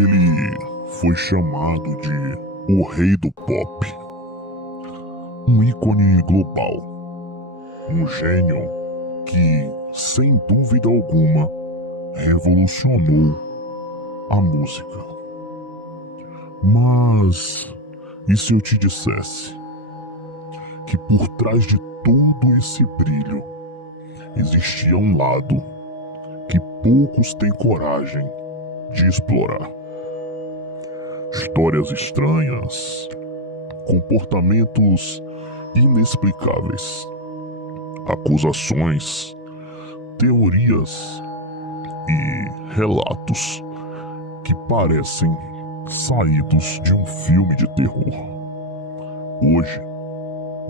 Ele foi chamado de o Rei do Pop, um ícone global, um gênio que, sem dúvida alguma, revolucionou a música. Mas e se eu te dissesse que por trás de todo esse brilho existia um lado que poucos têm coragem de explorar? Histórias estranhas, comportamentos inexplicáveis, acusações, teorias e relatos que parecem saídos de um filme de terror. Hoje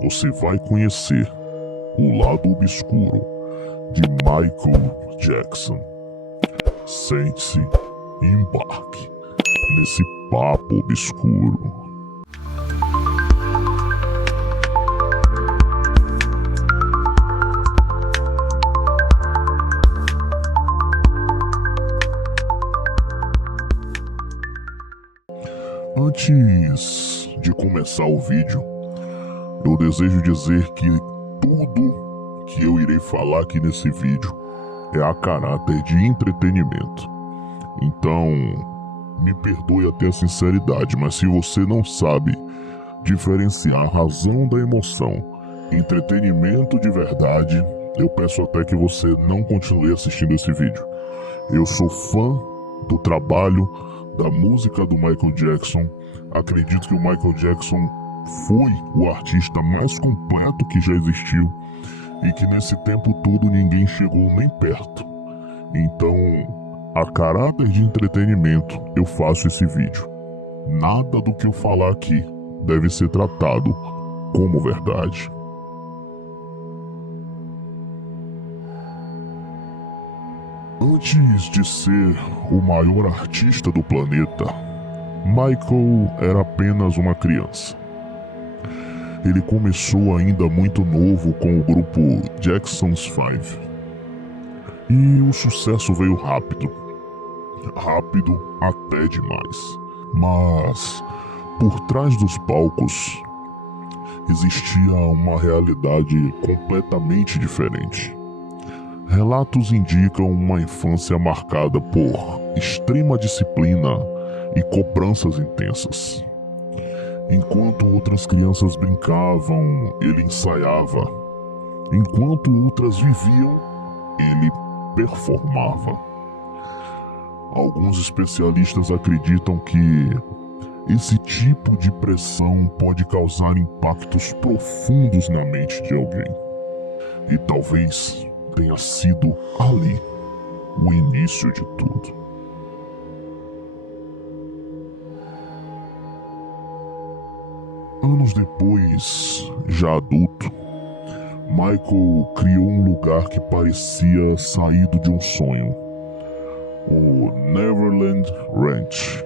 você vai conhecer o lado obscuro de Michael Jackson. Sente-se e embarque nesse papo obscuro. Antes de começar o vídeo, eu desejo dizer que tudo que eu irei falar aqui nesse vídeo é a caráter de entretenimento. Então, me perdoe até a sinceridade, mas se você não sabe diferenciar a razão da emoção, entretenimento de verdade, eu peço até que você não continue assistindo esse vídeo. Eu sou fã do trabalho, da música do Michael Jackson. Acredito que o Michael Jackson foi o artista mais completo que já existiu e que nesse tempo todo ninguém chegou nem perto. Então, a caráter de entretenimento, eu faço esse vídeo. Nada do que eu falar aqui deve ser tratado como verdade. Antes de ser o maior artista do planeta, Michael era apenas uma criança. Ele começou ainda muito novo com o grupo Jackson's 5. E o sucesso veio rápido até demais. Mas por trás dos palcos existia uma realidade completamente diferente. Relatos indicam uma infância marcada por extrema disciplina e cobranças intensas. Enquanto outras crianças brincavam, ele ensaiava. Enquanto outras viviam, ele performava. Alguns especialistas acreditam que esse tipo de pressão pode causar impactos profundos na mente de alguém. E talvez tenha sido ali o início de tudo. Anos depois, já adulto, Michael criou um lugar que parecia saído de um sonho. O Neverland Ranch.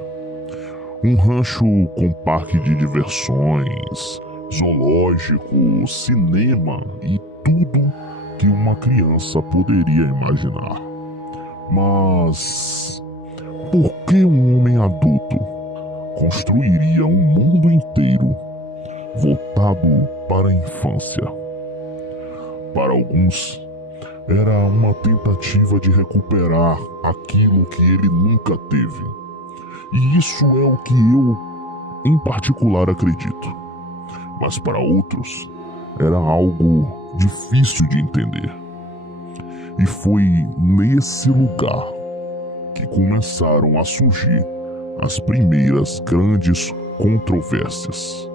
Um rancho com parque de diversões, zoológico, cinema e tudo que uma criança poderia imaginar. Mas por que um homem adulto construiria um mundo inteiro voltado para a infância? Para alguns, era uma tentativa de recuperar aquilo que ele nunca teve. E isso é o que eu, em particular, acredito. Mas para outros, era algo difícil de entender. E foi nesse lugar que começaram a surgir as primeiras grandes controvérsias.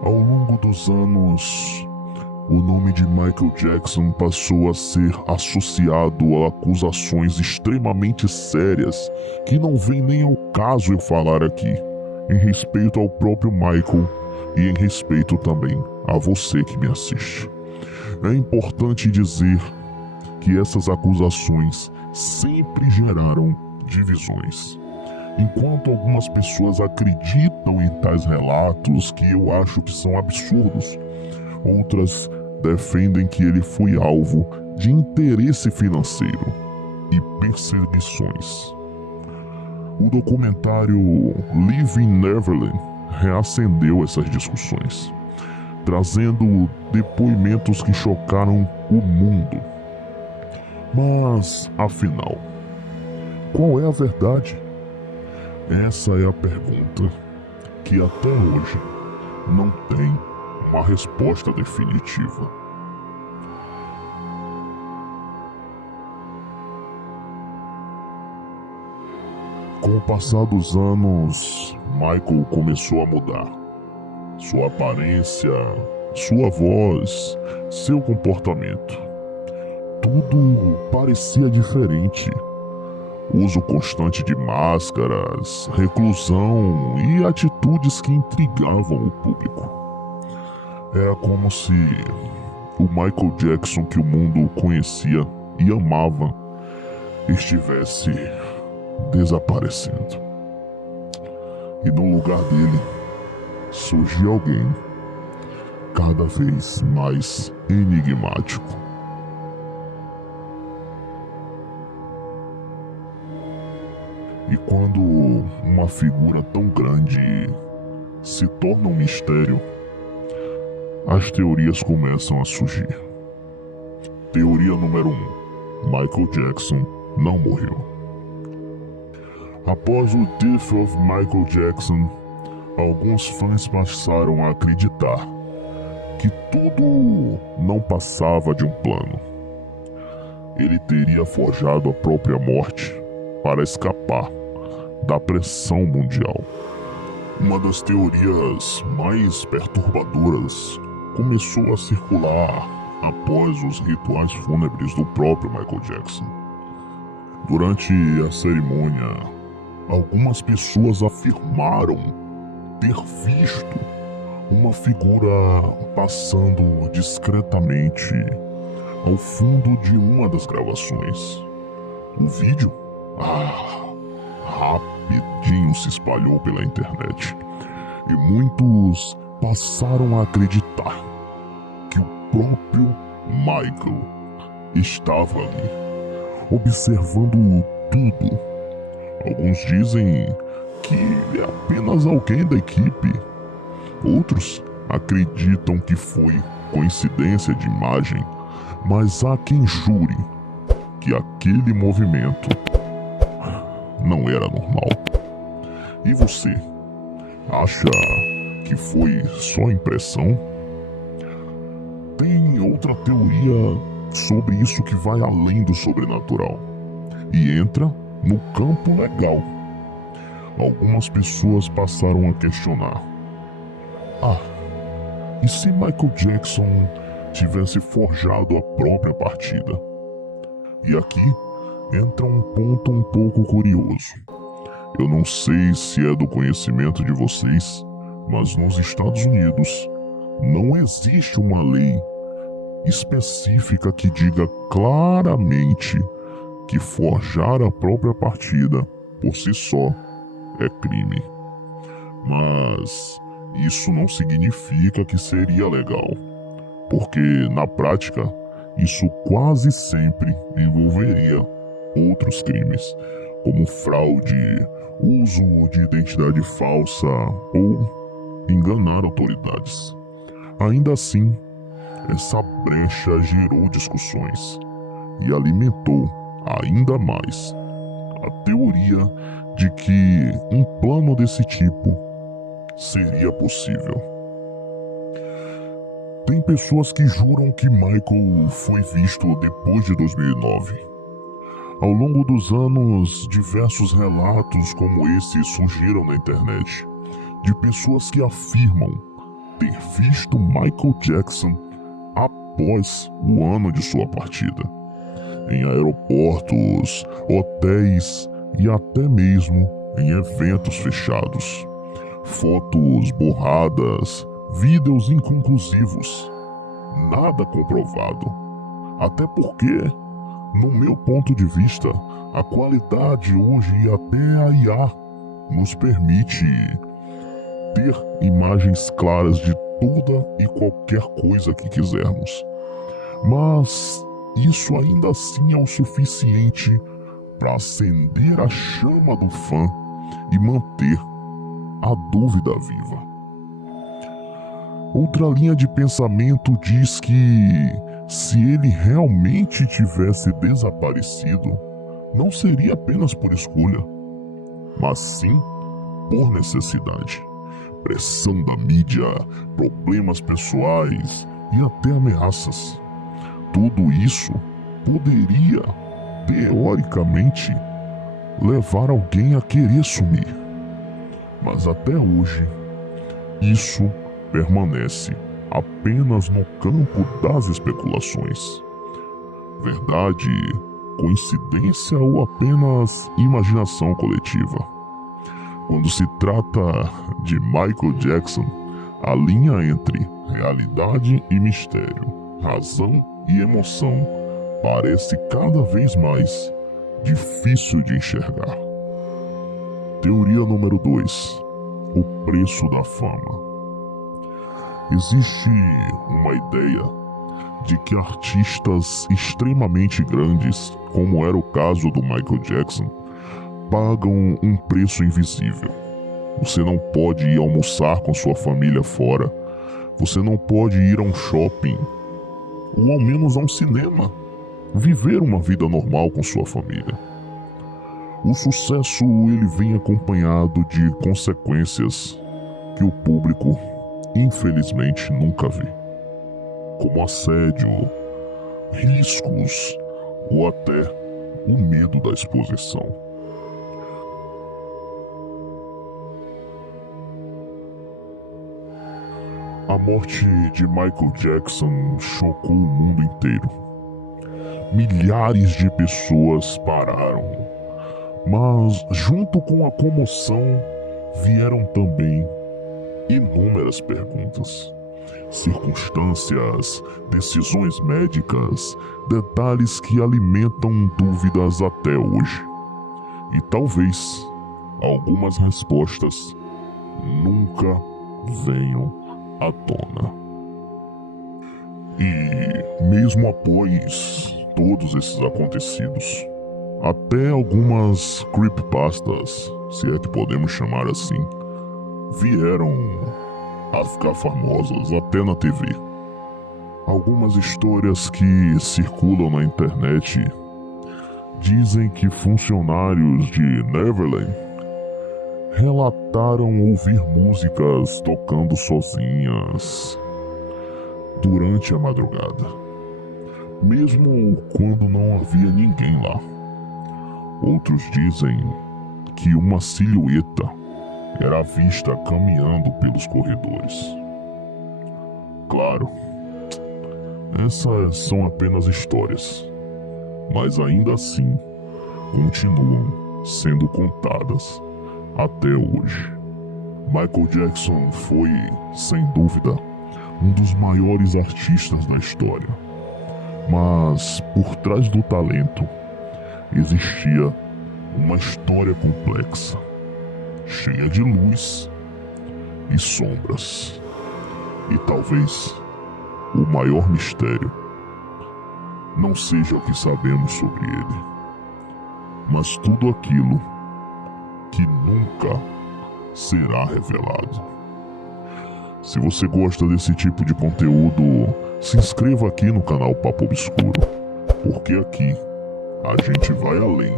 Ao longo dos anos, o nome de Michael Jackson passou a ser associado a acusações extremamente sérias que não vem nem ao caso eu falar aqui, em respeito ao próprio Michael e em respeito também a você que me assiste. É importante dizer que essas acusações sempre geraram divisões. Enquanto algumas pessoas acreditam em tais relatos que eu acho que são absurdos, outras defendem que ele foi alvo de interesse financeiro e perseguições. O documentário Living Neverland reacendeu essas discussões, trazendo depoimentos que chocaram o mundo. Mas, afinal, qual é a verdade? Essa é a pergunta que até hoje não tem uma resposta definitiva. Com o passar dos anos, Michael começou a mudar. Sua aparência, sua voz, seu comportamento. Tudo parecia diferente. Uso constante de máscaras, reclusão e atitudes que intrigavam o público. Era como se o Michael Jackson que o mundo conhecia e amava estivesse desaparecendo. E no lugar dele surgia alguém cada vez mais enigmático. E quando uma figura tão grande se torna um mistério, as teorias começam a surgir. Teoria número 1: Michael Jackson não morreu. Após o Death of Michael Jackson, alguns fãs passaram a acreditar que tudo não passava de um plano. Ele teria forjado a própria morte para escapar da pressão mundial. Uma das teorias mais perturbadoras começou a circular após os rituais fúnebres do próprio Michael Jackson. Durante a cerimônia, algumas pessoas afirmaram ter visto uma figura passando discretamente ao fundo de uma das gravações. O vídeo, rapidinho se espalhou pela internet e muitos passaram a acreditar que o próprio Michael estava ali, observando tudo. Alguns dizem que é apenas alguém da equipe. Outros acreditam que foi coincidência de imagem, mas há quem jure que aquele movimento não era normal. E você, acha que foi só impressão? Tem outra teoria sobre isso que vai além do sobrenatural e entra no campo legal. Algumas pessoas passaram a questionar: e se Michael Jackson tivesse forjado a própria partida? E aqui entra um ponto um pouco curioso. Eu não sei se é do conhecimento de vocês, mas nos Estados Unidos não existe uma lei específica que diga claramente que forjar a própria partida por si só é crime. Mas isso não significa que seria legal, porque na prática isso quase sempre envolveria outros crimes, como fraude, uso de identidade falsa ou enganar autoridades. Ainda assim, essa brecha gerou discussões e alimentou ainda mais a teoria de que um plano desse tipo seria possível. Tem pessoas que juram que Michael foi visto depois de 2009. Ao longo dos anos, diversos relatos como esse surgiram na internet, de pessoas que afirmam ter visto Michael Jackson após o ano de sua partida, em aeroportos, hotéis e até mesmo em eventos fechados. Fotos borradas, vídeos inconclusivos, nada comprovado. Até porque, no meu ponto de vista, a qualidade hoje e até a IA nos permite ter imagens claras de toda e qualquer coisa que quisermos. Mas isso ainda assim é o suficiente para acender a chama do fã e manter a dúvida viva. Outra linha de pensamento diz que, se ele realmente tivesse desaparecido, não seria apenas por escolha, mas sim por necessidade. Pressão da mídia, problemas pessoais e até ameaças. Tudo isso poderia, teoricamente, levar alguém a querer sumir. Mas até hoje, isso permanece apenas no campo das especulações. Verdade, coincidência ou apenas imaginação coletiva? Quando se trata de Michael Jackson, a linha entre realidade e mistério, razão e emoção parece cada vez mais difícil de enxergar. Teoria número 2. O preço da fama. Existe uma ideia de que artistas extremamente grandes, como era o caso do Michael Jackson, pagam um preço invisível. Você não pode ir almoçar com sua família fora, você não pode ir a um shopping, ou ao menos a um cinema, viver uma vida normal com sua família. O sucesso ele vem acompanhado de consequências que o público, infelizmente, nunca vê, como assédio, riscos ou até o medo da exposição. A morte de Michael Jackson chocou o mundo inteiro. Milhares de pessoas pararam, mas junto com a comoção vieram também inúmeras perguntas. Circunstâncias, decisões médicas, detalhes que alimentam dúvidas até hoje. E talvez algumas respostas nunca venham à tona. E mesmo após todos esses acontecidos, até algumas creepypastas, se é que podemos chamar assim, vieram a ficar famosas até na TV. Algumas histórias que circulam na internet dizem que funcionários de Neverland relataram ouvir músicas tocando sozinhas durante a madrugada, mesmo quando não havia ninguém lá. Outros dizem que uma silhueta era vista caminhando pelos corredores. Claro, essas são apenas histórias, mas ainda assim continuam sendo contadas até hoje. Michael Jackson foi, sem dúvida, um dos maiores artistas da história, mas por trás do talento existia uma história complexa, cheia de luz e sombras. E talvez o maior mistério não seja o que sabemos sobre ele, mas tudo aquilo que nunca será revelado. Se você gosta desse tipo de conteúdo, se inscreva aqui no canal Papo Obscuro, porque aqui a gente vai além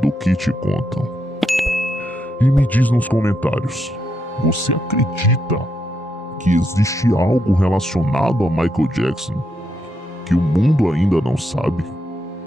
do que te contam. E me diz nos comentários, você acredita que existe algo relacionado a Michael Jackson que o mundo ainda não sabe?